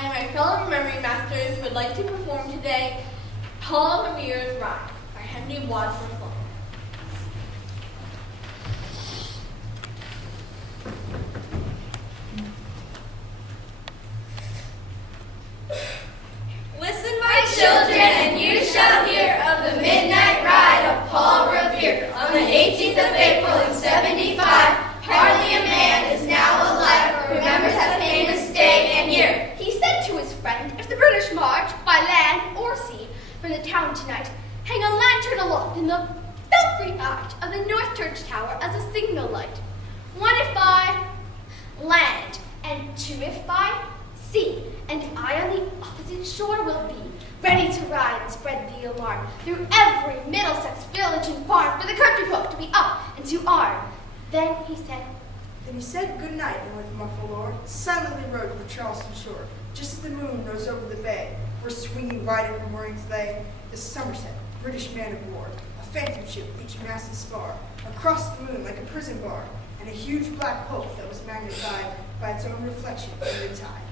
I and my fellow memory masters would like to perform today Paul Revere's Ride by Henry Wadsworth Longfellow. Listen, my children, and you shall hear of the midnight ride of Paul Revere on the 18th of April in 75. Hardly a man is now alive who remembers that famous day and year. He said to his friend, if the British march by land or sea from the town tonight, hang a lantern aloft in the belfry arch of the North Church Tower as a signal light. One if by land, and two if by sea, and I on the opposite shore will be, ready to ride and spread the alarm through every Middlesex village and farm for the country folk to be up and to arm. Then he said good night, and with muffled oar, silently rowed for Charleston shore. Just as the moon rose over the bay, where swinging wide in her moorings lay the Somerset, British man of war, a phantom ship, each mast and spar, across the moon like a prison bar, and a huge black hulk that was magnetized by its own reflection in the tide.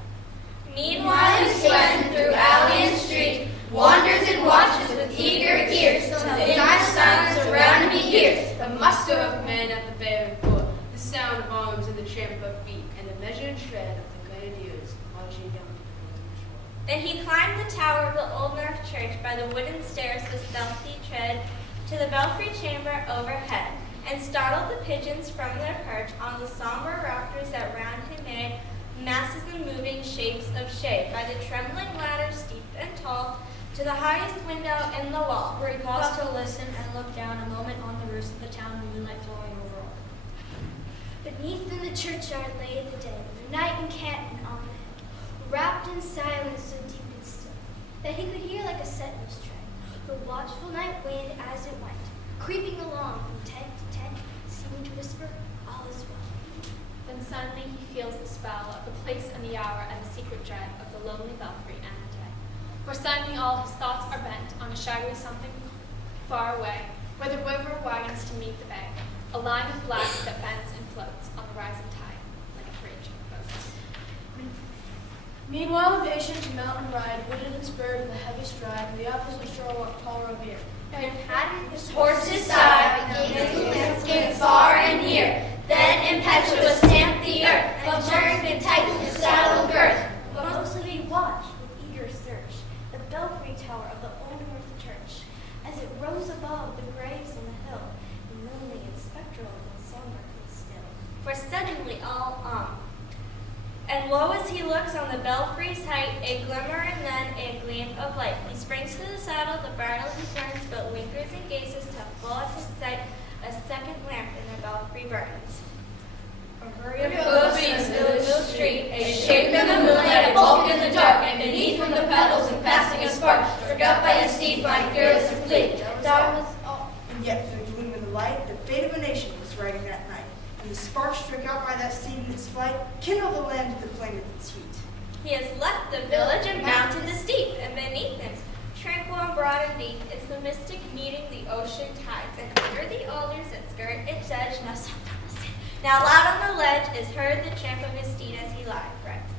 Meanwhile his friend through alley and street wanders and watches with eager ears till the night sounds around him he hears The muster of men at the bare fort, the sound of arms and the tramp of feet, and the measured tread of the grenadiers marching down the northern shore. Then he climbed the tower of the Old North Church by the wooden stairs with stealthy tread to the belfry chamber overhead, and startled the pigeons from their perch on the somber rafters that round him made masses and moving shapes of shade, by the trembling ladder steep and tall, to the highest window in the wall, where he paused to listen and look down a moment on the roofs of the town, moonlight flowing over all. beneath in the churchyard lay the dead, the night encampment on the hill, wrapped in silence so deep and still, that he could hear like a sentinel's tread, the watchful night wind as it went, creeping along from tent to tent, seeming to whisper, all is well. Then suddenly he feels the spell of the place and the hour and the secret dread of the lonely belfry and the dead. For suddenly all his thoughts are bent on a shadowy something far away, where the river widens to meet the bay, a line of black that bends and floats on the rising tide, like a bridge of boats. Meanwhile, impatient to mount and ride, wooded and spurred with a heavy stride, to the opposite shore walked Paul Revere. And patted his horse's side, gazing landscape far and near, then impetuous stamped the earth, and turned and tightened the saddle girth. But mostly he watched with eager search the belfry tower of the Old North Church, as it rose above the graves on the hill, lonely and spectral and somber and still. for suddenly all and lo, as he looks on the belfry's height, a glimmer and then a gleam of light. He springs to the saddle, the bridle he turns, but lingers and gazes till full of his sight a second lamp in the belfry burns. A hurry of hoofbeats in the mill street, a shape in the moonlight, a bulk in the dark, and beneath from the pedals and passing a spark, struck up by a steed, flying fearless and fleet. And yet, through the gleam of the light, the fate of a nation was riding that night. And the spark struck out by that steed in its flight kindled the land with the flame of its heat. He has left the village and mounted the steep, and beneath him, tranquil and broad and deep, is the mystic meeting the ocean tides, and under the alders that skirt its edge, now loud on the ledge is heard the tramp of his steed as he rides.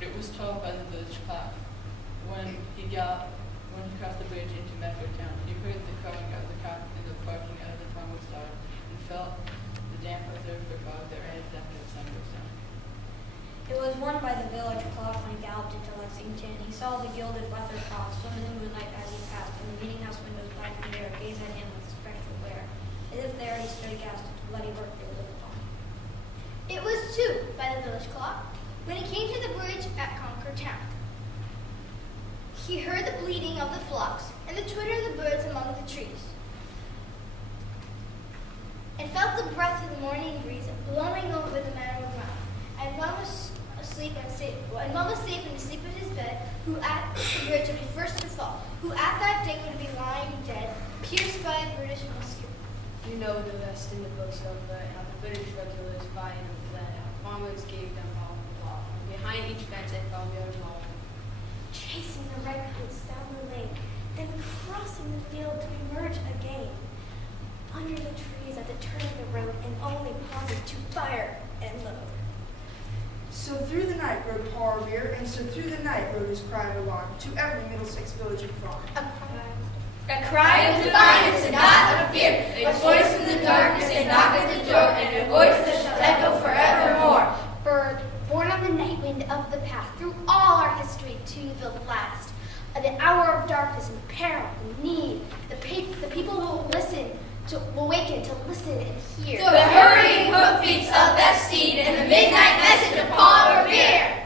It was told by the village clock when he crossed the bridge into Medford town. He heard the crowing of the cock and the barking of the farmer's dog, and felt the damp of the river above their heads after the sun goes down. It was won by the village clock when he galloped into Lexington. He saw the gilded weathercock swim in the moonlight as he passed, and the meeting house windows black and bare gazed at him with a spectral glare. As if there he stood aghast at the bloody work they were upon. It was 2 by the village clock when he came to the bridge at Concord town. He heard the bleating of the flocks and the twitter of the birds among the trees, and felt the breath of the morning breeze blowing over the meadow ground. And one was safe and asleep in his bed, who at the bridge would be first to fall, who at that day would be lying dead, pierced by a British musket. You know the rest in the books of how the British regulars fought and fled, how farmers gave them all the law. Behind each fence they found their law. Chasing the redcoats down the lane, then crossing the field to emerge again. Under the trees at the turn of the road, and only pausing to fire and load. So through the night rode Paul Revere, and so through the night rode his cry of alarm to every Middlesex village and farm. A cry of defiance and not of fear, a voice in the darkness and knock at the door, and a voice that shall echo forevermore. Bird, born on the night wind of the past, through all our history to the last. At the hour of darkness and peril and need, the people will waken to listen and hear. The hurrying hoofbeats of that steed and the midnight message of Paul Revere.